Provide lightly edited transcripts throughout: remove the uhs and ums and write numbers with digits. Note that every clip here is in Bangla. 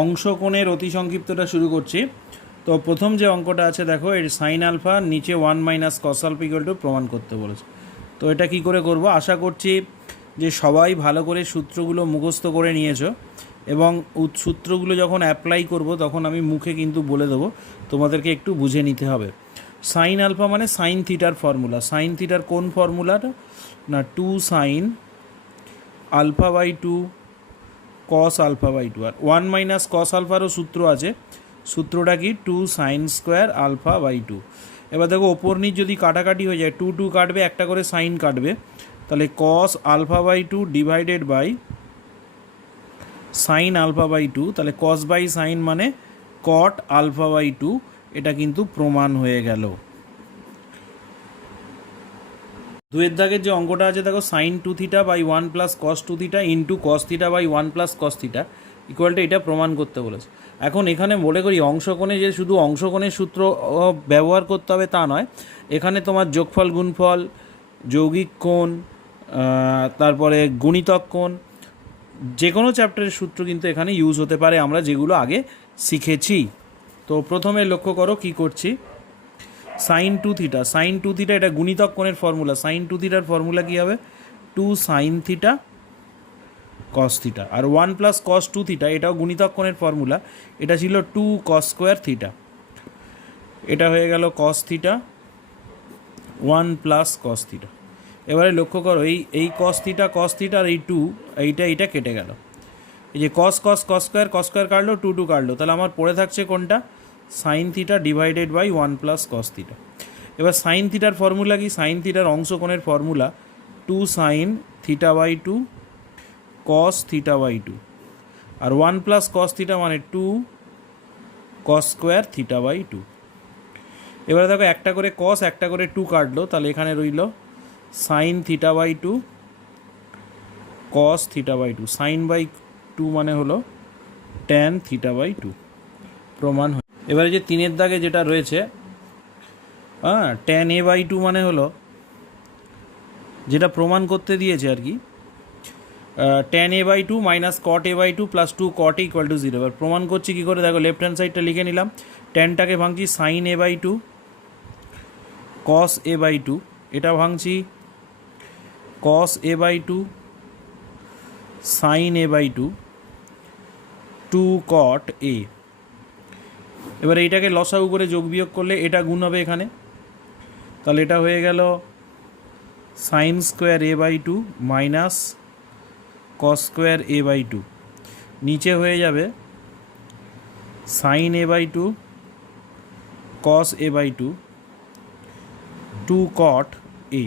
অংশকোণের অতি সংক্ষিপ্তটা শুরু করছি। তো প্রথম যে অঙ্কটা আছে দেখো, এর সাইন আলফা নিচে 1 minus cos alpha equal to প্রমাণ করতে বলেছে। তো এটা কি করে করব, আশা করছি যে সবাই ভালো করে সূত্রগুলো মুখস্থ করে নিয়েছো, এবং সূত্রগুলো যখন অ্যাপ্লাই করব তখন আমি মুখে কিন্তু বলে দেবো, তোমাদেরকে একটু বুঝে নিতে হবে। সাইন আলফা মানে সাইন থিটার ফর্মুলা। সাইন থিটার কোন ফর্মুলাটা না, 2 sine alpha by 2 cos alpha by 2। আর 1 মাইনাস কস আলফারও সূত্র আছে, সূত্রটা কি 2 সাইন স্কোয়ার আলফা বাই 2। এবার দেখো ওপর নিচ যদি কাটাকাটি হয়ে যায়, 2 2 কাটবে, একটা করে সাইন কাটবে, তাহলে cos alpha by 2 divided by sine alpha by 2, তাহলে কস বাই সাইন মানে কট আলফা বাই 2। এটা কিন্তু প্রমাণ হয়ে গেল। দুয়ের দাগের যে অঙ্কটা আছে দেখো, sine 2 theta by 1 plus cos 2 theta into cos theta by 1 plus cos theta ইকুয়ালটা এটা প্রমাণ করতে বলেছে। এখন এখানে মনে করি অংশকোণে যে শুধু অংশকোণের সূত্র ব্যবহার করতে হবে তা নয়, এখানে তোমার যোগফল গুণফল, যৌগিক কোণ, তারপরে গুণিতক কোণ, যে কোনো চ্যাপ্টারের সূত্র কিন্তু এখানে ইউজ হতে পারে, আমরা যেগুলো আগে শিখেছি। তো প্রথমে লক্ষ্য করো কি করছি, সাইন 2 থিটা, সাইন 2 থিটা এটা গুণিতক কোণের ফর্মুলা। সাইন 2 থিটার ফর্মুলা কী হবে, 2 সাইন থিটা কস থিটা। আর 1 প্লাস কস 2 থিটা এটাও গুণিতক কোণের ফর্মুলা, এটা ছিল 2 কস স্কোয়ার থিটা। এটা হয়ে গেল cos theta 1 plus cos theta. এবারে লক্ষ্য করো, এই কস থিটা আর এই 2 এইটা কেটে গেল। এই যে কস স্কোয়ার কাটলো, 2 2 কাটলো, তাহলে আমার পড়ে থাকছে কোনটা, sine theta divided by 1 plus cos theta. এবার সাইন থিটার ফর্মুলা কি, সাইন থিটার অংশকোণের formula 2 sine theta by 2 cos theta by 2। আর 1 প্লাস কস থিটা মানে 2 কস স্কোয়ার থিটা বাই 2। এবারে দেখো একটা করে কস একটা করে 2 কাটলো, তাহলে এখানে রইল sine theta by 2 cos theta by 2। Sine by 2 মানে হলো ট্যান থিটা বাই 2, প্রমাণ হয়। এবারে যে 3-এর দাগে যেটা রয়েছে, ট্যান এ বাই 2 মানে হলো, যেটা প্রমাণ করতে দিয়েছে আর কি, tan A by 2 minus cot A by 2 plus 2 cot A equal to 0। এবার প্রমাণ করছি কী করে, দেখো লেফট হ্যান্ড সাইডটা লিখে নিলাম, ট্যানটাকে ভাঙছি sine A by 2 cos A by 2, এটা ভাঙছি cos A by 2 sine A by 2 2 cot A. এবার এইটাকে লসাগু করে যোগ বিয়োগ করলে এটা গুণ হবে এখানে, তাহলে এটা হয়ে গেল sine square A by 2 minus cos square A by 2, নিচে হয়ে যাবে sine A by 2 cos A by 2 2 cot A.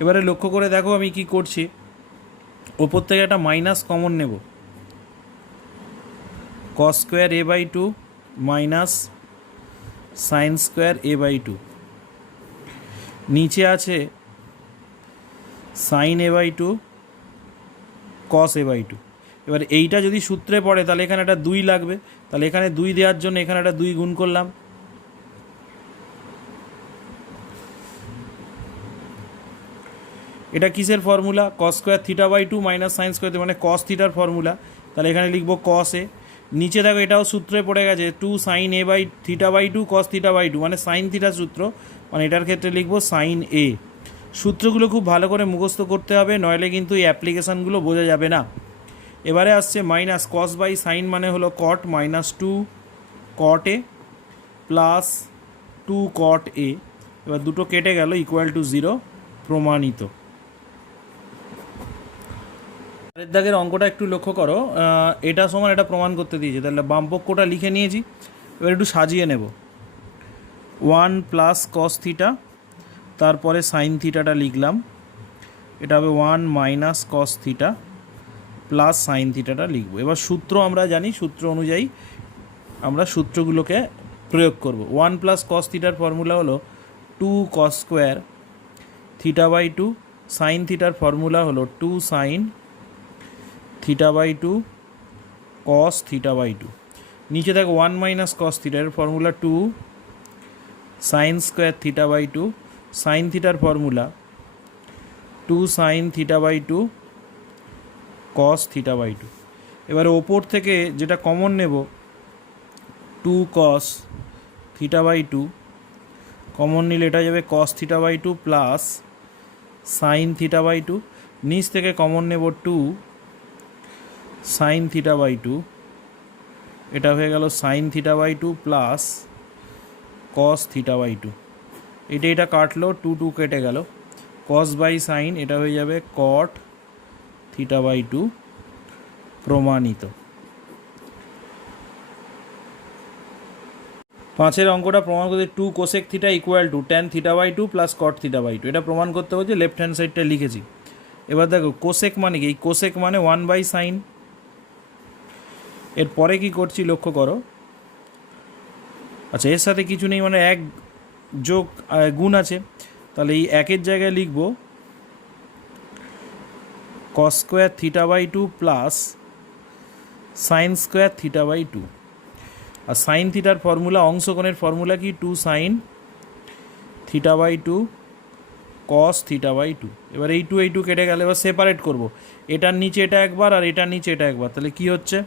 এবারে লক্ষ্য করে দেখো আমি কি করছি, ওপর থেকে একটা মাইনাস কমন নেব, cos square A by 2 minus sine square A by 2, নিচে আছে sine A by 2 cos A by 2। এবার এইটা যদি সূত্রে পড়ে তাহলে এখানে একটা 2 লাগবে, তাহলে এখানে 2 দেওয়ার জন্য এখানে একটা 2 গুণ করলাম। এটা কিসের formula, cos square theta by 2 minus sine square, মানে কস থিটার ফর্মুলা, তাহলে এখানে লিখবো কস এ। নিচে দেখো এটাও সূত্রে পড়ে গেছে 2 sine A by theta by 2 cos theta by 2, মানে সাইন থিটার সূত্র, মানে এটার ক্ষেত্রে লিখবো সাইন এ। সূত্রগুলো খুব ভালো করে মুখস্থ করতে হবে, নইলে কিন্তু এই অ্যাপ্লিকেশানগুলো বোঝা যাবে না। এবারে আসছে মাইনাস কস বাই সাইন মানে হলো কট, minus 2 cot A plus 2 cot A. এবার দুটো কেটে গেল, ইকুয়াল টু 0, প্রমাণিত। পরের দাগের অঙ্কটা একটু লক্ষ্য করো, এটা সমান এটা প্রমাণ করতে দিয়েছে, তাহলে বামপক্ষটা লিখে নিয়েছি। এবার একটু সাজিয়ে নেব, 1 প্লাস কস থিটা, তারপরে সাইন থিটাটা লিখলাম, এটা হবে 1 minus cos theta plus sine থিটাটা লিখবো। এবার সূত্র আমরা জানি, সূত্র অনুযায়ী আমরা সূত্রগুলোকে প্রয়োগ করব। 1 প্লাস কস থিটার ফর্মুলা হলো 2 cos square theta by 2, sine থিটার ফর্মুলা হলো 2 sine theta by 2 cos theta by 2। নিচে দেখো 1 মাইনাস কস থিটার formula 2 sine square theta by 2, sine থিটার formula 2 sine theta by 2 cos theta by 2। এবারে ওপর থেকে যেটা কমন নেব, 2 cos থিটা বাই 2, কমন নিলে এটা যাবে cos theta by 2 plus sine theta by 2। নিচ থেকে কমন নেব 2 সাইন থিটা বাই 2, এটা হয়ে গেল sine theta by 2 plus cos theta by 2। এটা কাটলো, 2 2 কেটে গেল, cos বাই সাইন এটা হয়ে যাবে cot থিটা বাই 2 প্রমাণিত। 5 অঙ্কটা প্রমাণ করতে 2 cosec theta equal to tan theta by 2 plus cot theta by 2, এটা প্রমাণ করতে হচ্ছে, লেফট হ্যান্ড সাইডটা লিখেছি। এবার দেখো কোসেক মানে কি, এই কোসেক মানে 1 বাই সাইন। এরপরে কি করছি লক্ষ্য করো, আচ্ছা এর সাথে কিছু নেই মানে এক যোগ গুণ আছে, তাহলে এই একের জায়গায় লিখব cos square theta by 2 plus sine square theta by 2। আর সাইন থিটার ফর্মুলা, অংশকোণের ফর্মুলা কি, 2 sine theta by 2 cos theta by 2। এবার এই 2 কেটে গেলে এবার সেপারেট করব, এটার নিচে এটা একবার আর এটার নিচে এটা একবার, তাহলে কি হচ্ছে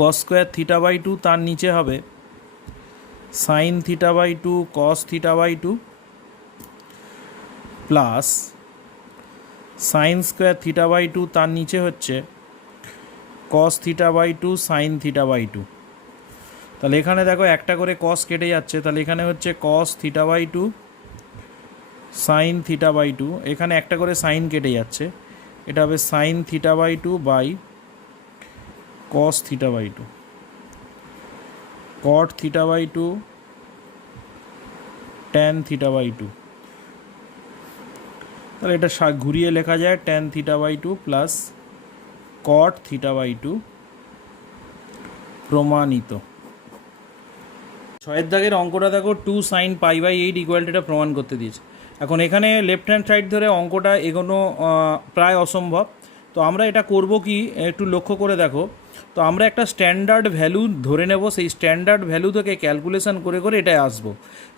কস স্কোয়ার থিটা বাই 2, তার নিচে হবে sine theta by 2 cos theta by 2 plus sine square theta by 2, তার নিচে হচ্ছে cos theta by 2 sine theta by 2। তাহলে এখানে দেখো একটা করে কস কেটে যাচ্ছে, তাহলে এখানে হচ্ছে cos theta by 2 sine theta by 2, এখানে একটা করে সাইন কেটে যাচ্ছে, এটা হবে sine theta by 2 by cos theta by 2, cot theta by 2 tan theta by 2। তাহলে এটা ঘুরিয়ে লেখা যায় tan theta by 2 plus cot theta by 2 প্রমাণিত। 6 দাগের অঙ্কটা দেখো 2 sine pi by 8 equal to, এটা প্রমাণ করতে দিয়েছে। এখন এখানে লেফট হ্যান্ড সাইড ধরে অঙ্কটা এগোনো প্রায় অসম্ভব, তো আমরা এটা করব কি একটু লক্ষ্য করে দেখো। তো আমরা একটা স্ট্যান্ডার্ড ভ্যালু ধরে নেব, সেই স্ট্যান্ডার্ড ভ্যালু থেকে ক্যালকুলেশন করে করে এটাই আসবো।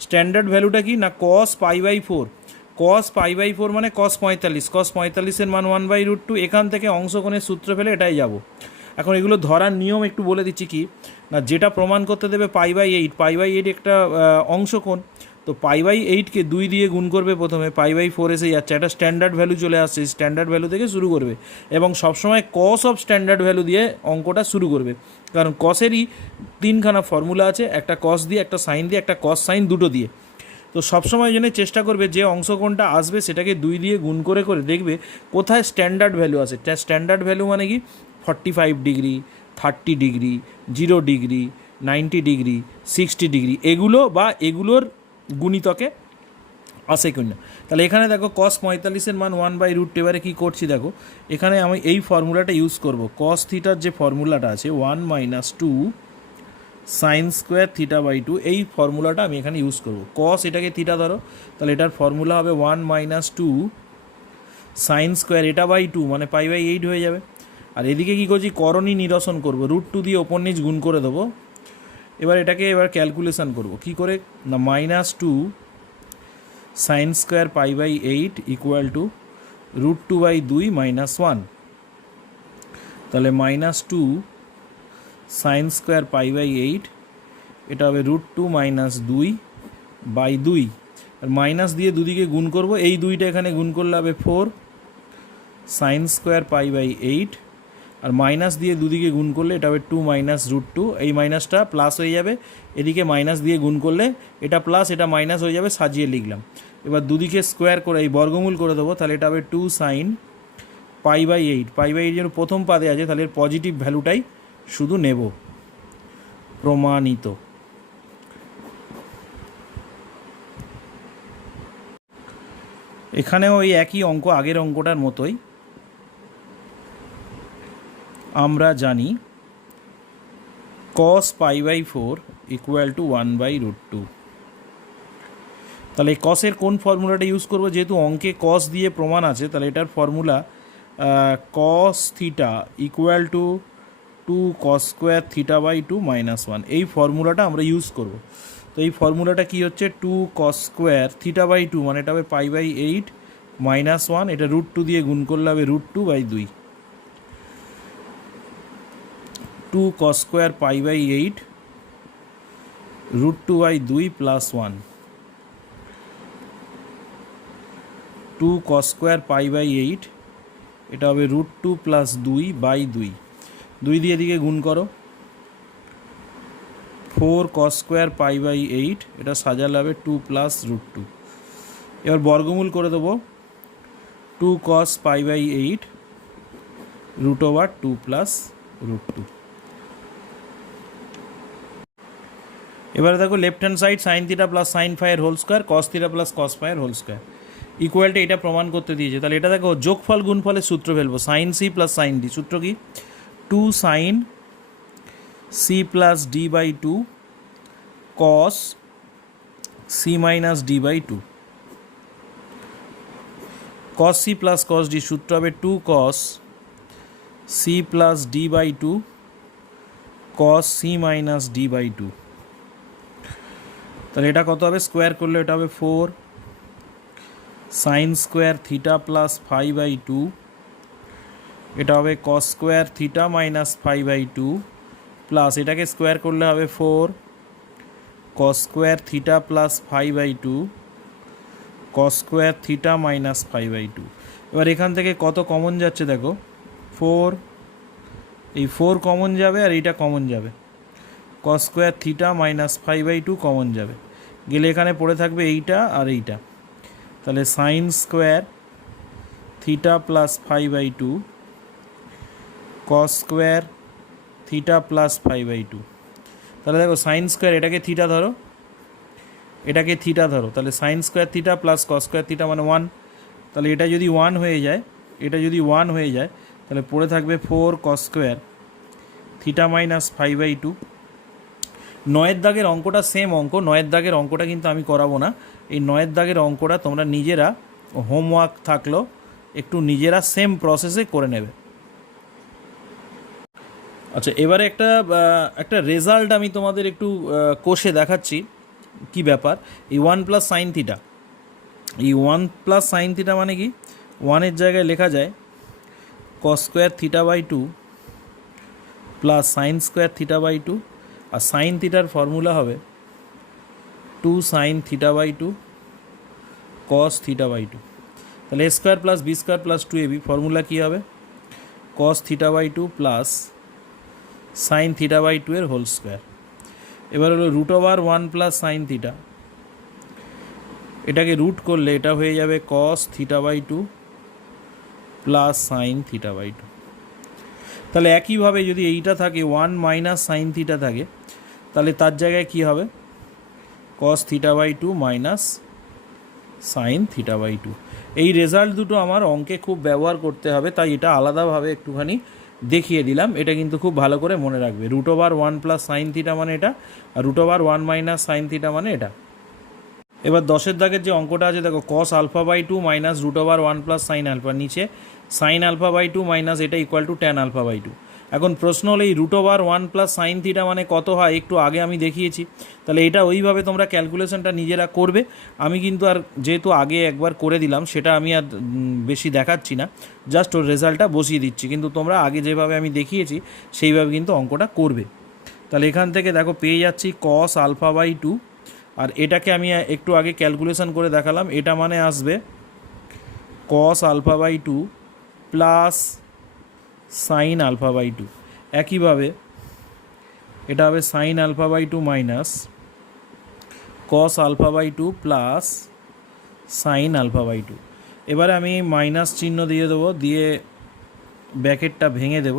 স্ট্যান্ডার্ড ভ্যালুটা কি না, কস পাই বাই 4, কস পাই বাই 4 মানে কস 45, কস 45-এর মান 1/√2। এখান থেকে অংশকোণের সূত্র ফেলে এটাই যাব। এখন এগুলো ধরার নিয়ম একটু বলে দিচ্ছি কি না, যেটা প্রমাণ করতে দেবে পাই বাই 8, পাই বাই 8 একটা অংশকোণ, তো পাই বাই 8কে 2 দিয়ে গুণ করবে প্রথমে, পাই বাই 4 এসে যাচ্ছে, একটা স্ট্যান্ডার্ড ভ্যালু চলে আসছে, স্ট্যান্ডার্ড ভ্যালু থেকে শুরু করবে এবং সবসময় কস অফ স্ট্যান্ডার্ড ভ্যালু দিয়ে অঙ্কটা শুরু করবে, কারণ কসেরই 3খানা ফর্মুলা আছে, একটা কস দিয়ে, একটা সাইন দিয়ে, একটা কস সাইন দুটো দিয়ে। তো সবসময় জন্য চেষ্টা করবে যে অংশকোণটা আসবে সেটাকে 2 দিয়ে গুণ করে করে দেখবে কোথায় স্ট্যান্ডার্ড ভ্যালু আছে। স্ট্যান্ডার্ড ভ্যালু মানে কি 45 degree, 30 degree, 0 degree, 90 degree, 60 degree, এগুলো বা এগুলোর গুণিতকে আসে কিনা। তাহলে এখানে দেখো কস 45-এর মান 1/√2। এবারে কী করছি দেখো, এখানে আমি এই ফর্মুলাটা ইউজ করব, কস থিটার যে ফর্মুলাটা আছে 1 - 2 সাইন স্কোয়ার থিটা বাই 2, এই ফর্মুলাটা আমি এখানে ইউজ করব। কস এটাকে থিটা ধরো, তাহলে এটার ফর্মুলা হবে 1 - 2 সাইন স্কোয়ার এটা বাই 2 মানে পাই বাই 8 হয়ে যাবে। আর এদিকে কী করছি, করণী নিরসন করব, √2 দিয়ে ওপর নিচ গুণ করে দেবো। এবার এটাকে ক্যালকুলেশন করব কি করে না, -2 sine square pi by 8 equal to √2/2 -1। তাহলে -2 সাইন স্কোয়ার পাই বাই 8, এটা হবে √2 - 2/2, আর মাইনাস দিয়ে দুদিকে গুণ করব, এই 2টা এখানে গুণ করলে হবে 4 সাইন স্কোয়ার পাই বাই 8, আর মাইনাস দিয়ে দুদিকে গুণ করলে এটা হবে 2 - √2, এই মাইনাসটা প্লাস হয়ে যাবে, এদিকে মাইনাস দিয়ে গুণ করলে এটা প্লাস এটা মাইনাস হয়ে যাবে, সাজিয়ে লিখলাম। এবার দুদিকে স্কোয়ার করে এই বর্গমূল করে দেবো, তাহলে এটা হবে 2 sine pi by 8, pi by 8 যেন প্রথম পাদে আছে, তাহলে এর পজিটিভ ভ্যালুটাই শুধু নেব, প্রমাণিত। এখানেও ওই একই অঙ্ক, আগের অঙ্কটার মতোই আমরা জানি cos pi by 4 equal to 1/√2। তাহলে কসের কোন ফর্মুলাটা ইউজ করব, যেহেতু অঙ্কে কস দিয়ে প্রমাণ আছে, তাহলে এটার formula cos theta equal to 2 cos square theta by 2 -1, এই ফর্মুলাটা আমরা ইউজ করব। তো এই ফর্মুলাটা কি হচ্ছে, 2 cos স্কোয়ার থিটা বাই 2 মানে এটা হবে পাই বাই 8 -1, এটা √2 দিয়ে গুণ করলে হবে √2/2। Two cos square pi by 8 √2/2 plus 1, 2 cos square pi by 8, এটা হবে √2 প্লাস 2/2, 2 দিয়ে এদিকে গুণ করো, 4 কস স্কোয়ার পাই বাই 8, এটা সাজালে হবে 2 প্লাস √2। এবার বর্গমূল করে দেবো, 2 কস পাই বাই 8 √2 প্লাস √2। এবারে দেখো left hand side sine theta plus sine phi এর whole square cos theta plus cos phi এর হোল স্কোয়ার ইকুয়ালটা এটা প্রমাণ করতে দিয়েছে। তাহলে এটা দেখো যোগফল গুণফলের সূত্র ফেলবো, sine C plus sine D. সূত্র কি? 2 sine C plus D by 2 cos C minus D by 2। Cos C plus cos D সূত্র হবে 2 cos C plus D by 2 cos C minus D by 2। তাহলে এটা কত হবে? স্কোয়ার করলে এটা হবে 4 sine square theta plus phi by 2, এটা হবে cos square theta minus phi by 2 plus এটাকে স্কোয়ার করলে হবে 4 cos square theta plus phi by 2 cos square theta minus phi by 2। এবার এখান থেকে কত কমন যাচ্ছে দেখো, 4, এই 4 কমন যাবে আর এইটা কমন যাবে, cos square theta minus phi by 2 common যাবে, গেলে এখানে পড়ে থাকবে এইটা আর এইটা। তাহলে sine square theta plus phi by 2 cos square theta plus phi by 2। তাহলে দেখো সাইন স্কোয়ার, এটাকে থিটা ধরো, এটাকে থিটা ধরো, তাহলে সাইন স্কোয়ার থিটা প্লাস কস স্কোয়ার থিটা মানে 1। তাহলে এটা যদি 1 হয়ে যায়, এটা যদি 1 হয়ে যায়, তাহলে পড়ে থাকবে 4 cos square theta minus phi by 2। 9 দাগের অঙ্কটা সেম অঙ্ক, 9 দাগের অঙ্কটা কিন্তু আমি করাবো না। এই 9 দাগের অঙ্কটা তোমরা নিজেরা হোমওয়ার্ক থাকলো একটু নিজেরা সেম প্রসেসে করে নেবে। আচ্ছা, এবারে একটা রেজাল্ট আমি তোমাদের একটু কষে দেখাচ্ছি কি ব্যাপার। এই 1 প্লাস সাইন থিটা, এই 1 প্লাস সাইন থিটা মানে কি, 1-এর জায়গায় লেখা যায় cos square theta by 2 plus sine square theta by 2, আর সাইন থিটার ফর্মুলা হবে 2 sine theta by 2 cos theta by 2। তাহলে A square plus B square plus 2ab, formula কী হবে? Cos theta by 2 plus sine theta by 2 এর হোল স্কোয়ার। এবার হলো √1 প্লাস সাইন থিটা, এটাকে রুট করলে এটা হয়ে যাবে cos theta by 2 plus sine theta by 2। তাহলে একইভাবে যদি এইটা থাকে 1 মাইনাস সাইন থিটা থাকে, তাহলে তার জায়গায় কি হবে? Cos theta by 2 minus sine theta by 2। এই রেজাল্ট দুটো আমার অঙ্কে খুব ব্যবহার করতে হবে, তাই এটা আলাদাভাবে একটুখানি দেখিয়ে দিলাম। এটা কিন্তু খুব ভালো করে মনে রাখবে, √1 প্লাস সাইন থিটা মানে এটা, আর √1 মাইনাস সাইন থিটা মানে এটা। এবার 10-এর দাগের যে অঙ্কটা আছে দেখো, cos alpha by 2 minus √1 plus sine alpha, নিচে সাইন আলফা বাই 2 মাইনাস এটা equal to tan alpha by 2। এখন প্রশ্ন হলো এই √1 প্লাস সাইন থিটা মানে কত হয়, একটু আগে আমি দেখিয়েছি। তাহলে এটা ওইভাবে তোমরা ক্যালকুলেশনটা নিজেরা করবে। আমি কিন্তু আর যেহেতু আগে একবার করে দিলাম, সেটা আমি আর বেশি দেখাচ্ছি না, জাস্ট ওর রেজাল্টটা বসিয়ে দিচ্ছি। কিন্তু তোমরা আগে যেভাবে আমি দেখিয়েছি সেইভাবে কিন্তু অঙ্কটা করবে। তাহলে এখান থেকে দেখো পেয়ে যাচ্ছি কস আলফা বাই 2, আর এটাকে আমি একটু আগে ক্যালকুলেশন করে দেখালাম, এটা মানে আসবে cos alpha by 2 plus sine alpha by 2। একইভাবে এটা হবে sine alpha by 2 minus cos alpha by 2 plus sine alpha by 2। এবারে আমি মাইনাস চিহ্ন দিয়ে দেবো, দিয়ে ব্র্যাকেটটা ভেঙে দেব,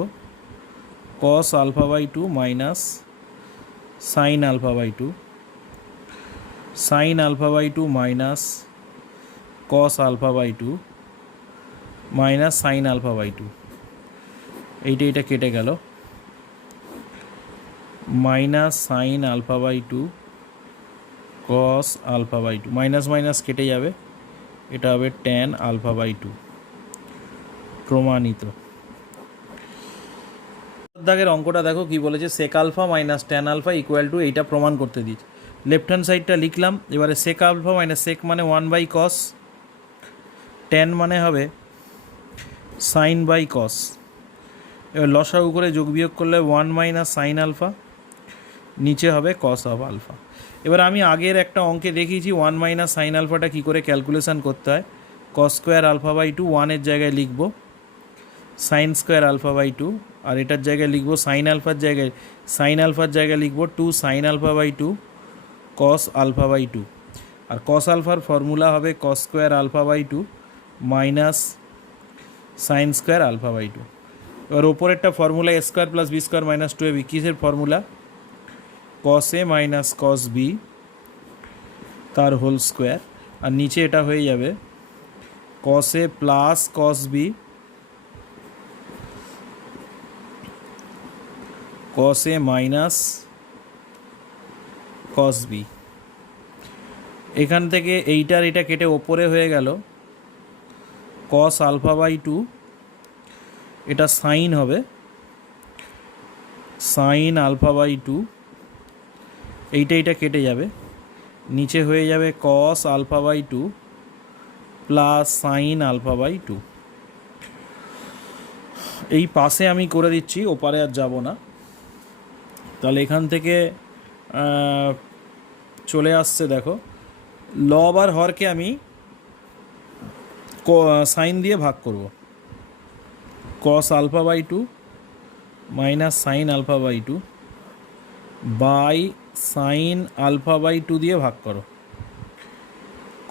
cos alpha by 2 minus sine alpha by 2, sine alpha by 2 minus cos alpha by 2 minus sine alpha by 2। এইটা কেটে গেল, minus sine alpha by 2 cos alpha by 2, minus minus কেটে যাবে, এটা হবে ট্যান আলফা বাই 2। প্রমাণিত। দাগের অঙ্কটা দেখো কি বলেছে, sec alpha minus tan alpha equal to, এইটা প্রমাণ করতে দিয়েছে। লেফট হ্যান্ড সাইডটা লিখলাম, এবারে সেক আলফা মাইনাস সেক মানে 1 বাই কস, ট্যান মানে হবে সাইন বাই কস, এবার লসাগু করে যোগ বিয়োগ করলে 1 মাইনাস সাইন আলফা, নিচে হবে কস অফ আলফা। এবার আমি আগের একটা অঙ্কে দেখিয়েছি 1 মাইনাস সাইন আলফাটা কী করে ক্যালকুলেশান করতে হয়। Cos square alpha by two, 1-এর জায়গায় লিখব sine square alpha by two, আর এটার জায়গায় লিখব সাইন আলফার জায়গায় লিখব 2 sine alpha by two cos alpha by two, আর কস আলফার ফর্মুলা হবে cos square alpha by two minus sine square alpha by two. এবার ওপরেরটা formula A square plus B square minus 2ab, কিসের formula? Cos A minus cos B তার হোল স্কোয়ার, আর নিচে এটা হয়ে যাবে cos A plus cos B cos A minus cos B. এখান থেকে এইটার এটা কেটে ওপরে হয়ে গেল কস আলফা বাই টু, এটা সাইন হবে সাইন আলফা বাই টু, এইটা কেটে যাবে, নিচে হয়ে যাবে cos alpha by two plus sine alpha by two. এই পাশে আমি করে দিচ্ছি, ওপারে আর যাব না। তাহলে এখান থেকে চলে আসছে, দেখো লব আর হরকে আমি সাইন দিয়ে ভাগ করব, cos alpha by two minus sine alpha by two by sine alpha by two দিয়ে ভাগ করো,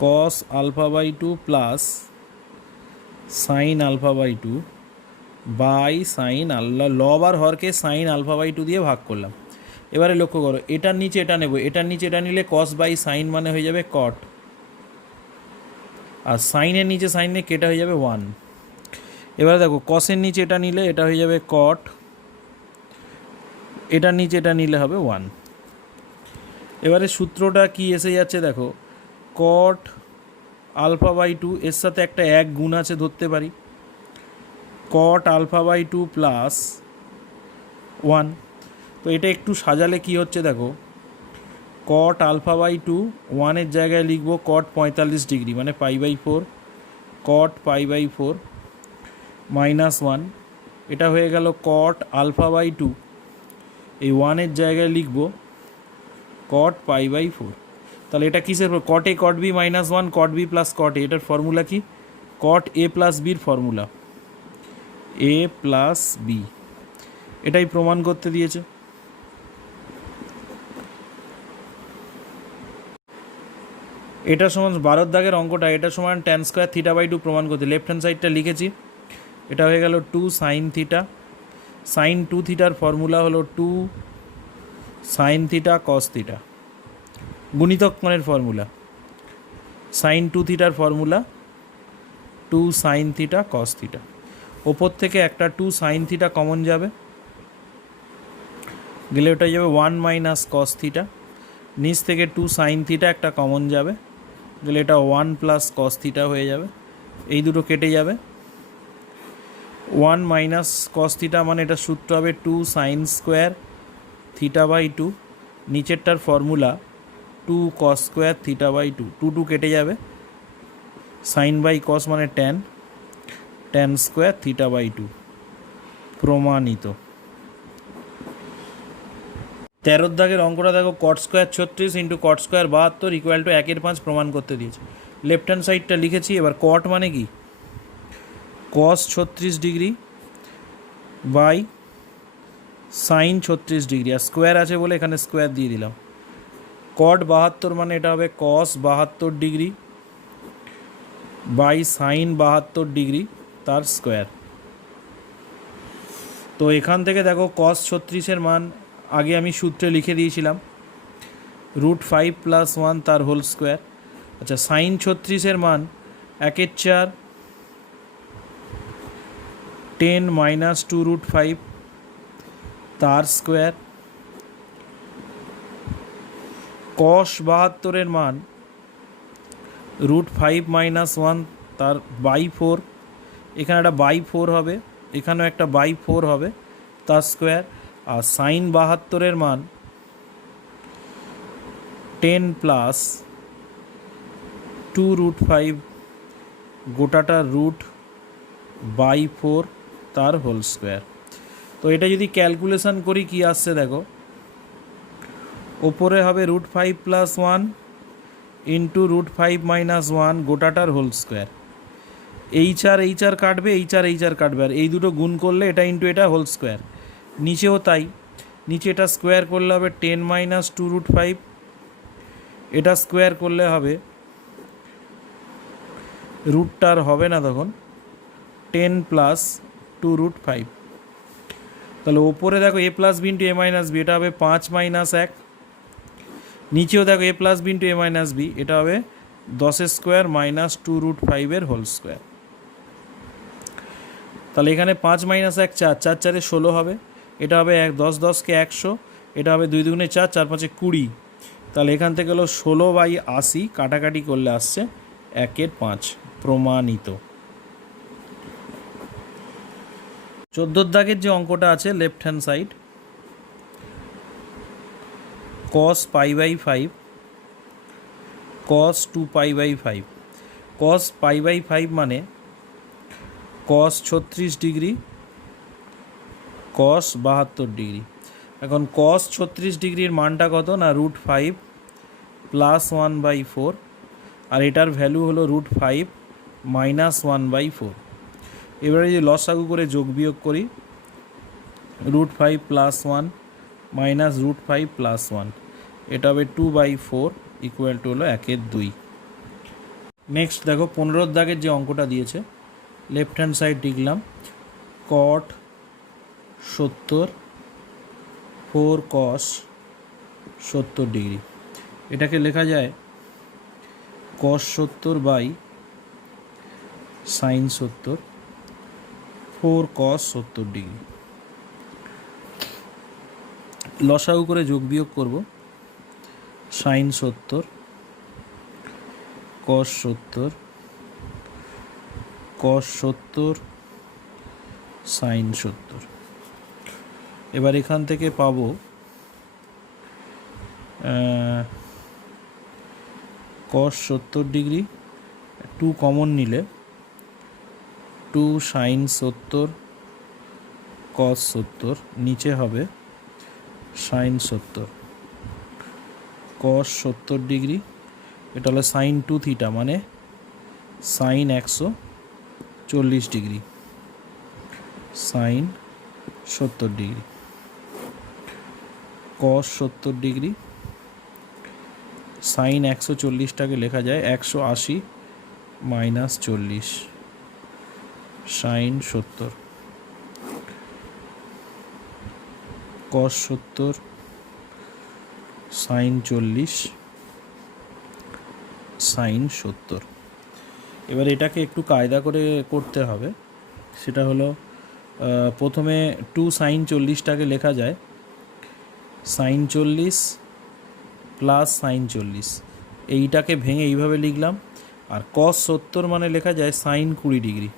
cos alpha by two plus sine alpha by two by sine alpha, লব আর হরকে সাইন আলফা বাই টু দিয়ে ভাগ করলাম। এবারে লক্ষ্য করো, এটার নিচে এটা নেব, এটার নিচে এটা নিলে কস বাই সাইন মানে হয়ে যাবে কট, আর সাইনের নিচে সাইন নিয়ে কেটা হয়ে যাবে 1। এবারে দেখো কসের নিচে এটা নিলে এটা হয়ে যাবে কট, এটার নিচে এটা নিলে হবে 1। এবারে সূত্রটা কি এসে যাচ্ছে দেখো, কট আলফা বাই টু, এর সাথে একটা 1 গুণ আছে ধরতে পারি, cot alpha by two plus 1। তো এটা একটু সাজালে কি হচ্ছে দেখো, কট আলফা বাই টু 1-এর জায়গায় লিখব কট 45 ডিগ্রি মানে pi by 4, cot pi by 4 minus 1, এটা হয়ে গেল কট আলফা বাই টু, এই 1-এর জায়গায় লিখব কট পাই বাই 4। তাহলে এটা কিসের cot A cot B minus 1 cot B plus cot A, এটার ফর্মুলা কি? কট এ প্লাস বির ফর্মুলা এ প্লাস বি, এটাই প্রমাণ করতে দিয়েছে। এটা সমান 12 দাগের অঙ্কটা, এটা সমান tan square theta by two প্রমাণ করতে, লেফট হ্যান্ড সাইডটা লিখেছি, এটা হয়ে গেল 2 সাইন থিটা, সাইন 2 থিটার ফর্মুলা হলো 2 সাইন থিটা কস থিটা, গুণিতক কোণের ফর্মুলা, সাইন 2 থিটার formula 2 sine theta cos theta. ওপর থেকে একটা 2 সাইন থিটা কমন যাবে, গেলে ওটা যাবে 1 মাইনাস কস থিটা, নিচ থেকে 2 সাইন থিটা একটা কমন যাবে, গেলে এটা 1 প্লাস কস থিটা হয়ে যাবে, এই দুটো কেটে যাবে। 1 মাইনাস কস থিটা মানে এটা সূত্র হবে 2 sine square theta by two, নিচেরটার formula 2 cos square theta by two, 2 কেটে যাবে, সাইন বাই কস মানে tan, tan square theta by two, প্রমাণিত। 13 দাগের অঙ্কটা দেখো, cot square 36 into cot square 72 equal to 1/5 প্রমাণ করতে দিয়েছে। লেফট হ্যান্ড সাইডটা লিখেছি, এবার কট মানে কি, cos 36 degree by sine 36 degree, আর স্কোয়ার আছে বলে এখানে স্কোয়ার দিয়ে দিলাম। কট 72 মানে এটা হবে কস 72 ডিগ্রি বাই সাইন 72 ডিগ্রি তার স্কোয়ার। তো এখান থেকে দেখো কস 36-এর মান আগে আমি সূত্রে লিখে দিয়েছিলাম, √5 + 1 তার হোল স্কোয়ার। আচ্ছা, সাইন 36-এর মান 1/4 10 - 2√5 তার স্কোয়ার। কস 72-এর মান √5 - 1 তার বাই 4, এখানে একটা বাই 4 হবে, এখানেও একটা বাই 4 হবে তার স্কোয়ার। আর সাইন 72-এর মান 10 + 2√5 গোটাটা √/4 তার হোল স্কোয়ার। তো এটা যদি ক্যালকুলেশন করি কি আসছে দেখো, ওপরে হবে √5 + 1 into √5 - 1 গোটাটার whole square. H R কাটবে, এইচ আর কাটবে, আর এই দুটো গুণ করলে এটা ইন্টু এটা হোল স্কোয়ার। নিচেও তাই, নিচে এটা স্কোয়ার করলে হবে 10 - 2 √5, এটা স্কোয়ার করলে হবে রুটটার হবে না তখন 10 + 2 √5। তাহলে ওপরে দেখো a + b into a - b, এটা হবে 5 - 1। নিচেও দেখো a + b into a - b, এটা হবে 10 স্কোয়ার - 2 √5 এর হোল স্কোয়ার। তাহলে এখানে 5 - 1 4, 4 4 16 হবে, এটা হবে 10 10 কে 100, এটা হবে 2 2 4, 4 5 20। তাহলে এখান থেকে হলো 16/80, কাটাকাটি করলে আসছে 1/5, প্রমাণিত। 14 দাগের যে অঙ্কটা আছে left hand side, cos π/5 cos 2π/5, cos π/5 মানে cos 36 ডিগ্রি cos 72 ডিগ্রি। এখন cos 36 ডিগ্রির মানটা কত না √5 + 1/4, আর এটার ভ্যালু হলো √5 - 1/4। এবারে যদি লসাগু করে যোগ বিয়োগ করি, √5 + 1 - √5 + 1, এটা হবে 2/4 ইকুয়াল টু হলো 1/2। নেক্সট দেখো 15 দাগের যে অঙ্কটা দিয়েছে, লেফট হ্যান্ড সাইড লিখলাম cot 70 4 cos 70 ডিগ্রি। এটাকে লেখা যায় cos 70 / sin 70 4 cos 70 ডিগ্রি। লসাগু করে যোগ বিয়োগ করব, sin 70 cos 70 cos 70 sin 70। এবার এখান থেকে পাবো cos 70 ডিগ্রি, 2 কমন নিলে 2 sin 70 cos 70, নিচে হবে sin 70 cos 70 ডিগ্রি, এটা হলো sin 2 থিটা মানে sin 140 degree sin 70 degree cos 70 degree sin 140টাকে লেখা যায় 180 - 40 sin 70 cos 70 sin 40 sin 70। এবার এটাকে একটু কায়দা করে করতে হবে, সেটা হলো প্রথমে 2 sin 40টাকে লেখা যায় sin 40 প্লাস sin 40, এইটাকে ভেঙে এইভাবে লিখলাম। আর cos 70 মানে লেখা যায় sin 20 ডিগ্রি।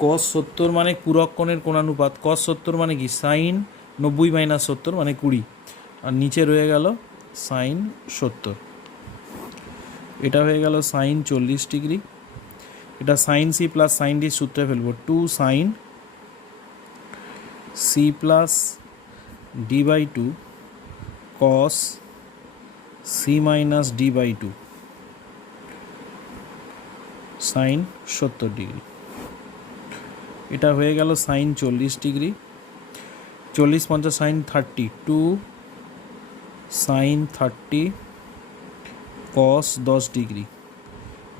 cos 70 মানে পূরক কোণের কোণানুপাত, cos 70 মানে কি sin 90 - 70 মানে 20, আর নিচে রয়ে গেল sin 70, এটা হয়ে গেল sin 40 ডিগ্রি। এটা sin c plus sin d সূত্রে ফেলবো, 2 sin c plus d/2 cos c minus d/2 sin 70 degree. এটা হয়ে গেল sin 40 degree, 40 50 sin 30, 2 sin 30 cos 10 degree.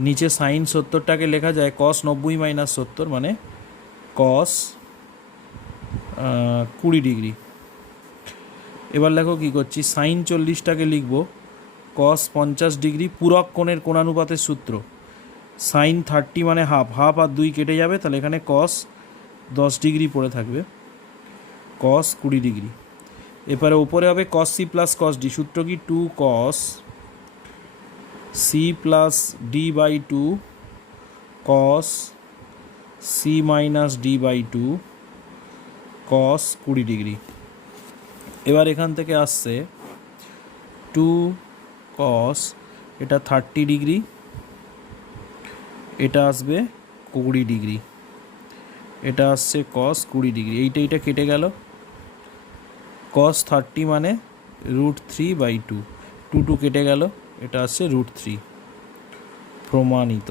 নিচে sin 70টাকে লেখা যায় cos 90 - 70 মানে cos 20 ডিগ্রি। এবার দেখো কী করছি, sin 40টাকে লিখব cos 50 ডিগ্রি, পূরক কোণের কোণানুপাতের সূত্র, sin 30 মানে হাফ, হাফ আর 2 কেটে যাবে, তাহলে এখানে cos 10 ডিগ্রি পড়ে থাকবে cos 20 ডিগ্রি। এবারে উপরে হবে cos c plus cos d, সূত্র কি 2 cos c plus d/2 cos c minus d/2 cos 20 degree. এবার এখান থেকে আসছে 2 cos, এটা 30 ডিগ্রি, এটা আসবে 20 ডিগ্রি, এটা আসছে কস 20 ডিগ্রি, এইটা কেটে গেল। কস 30 মানে √3/2, 2 কেটে গেল, এটা আসছে √3, প্রমাণিত।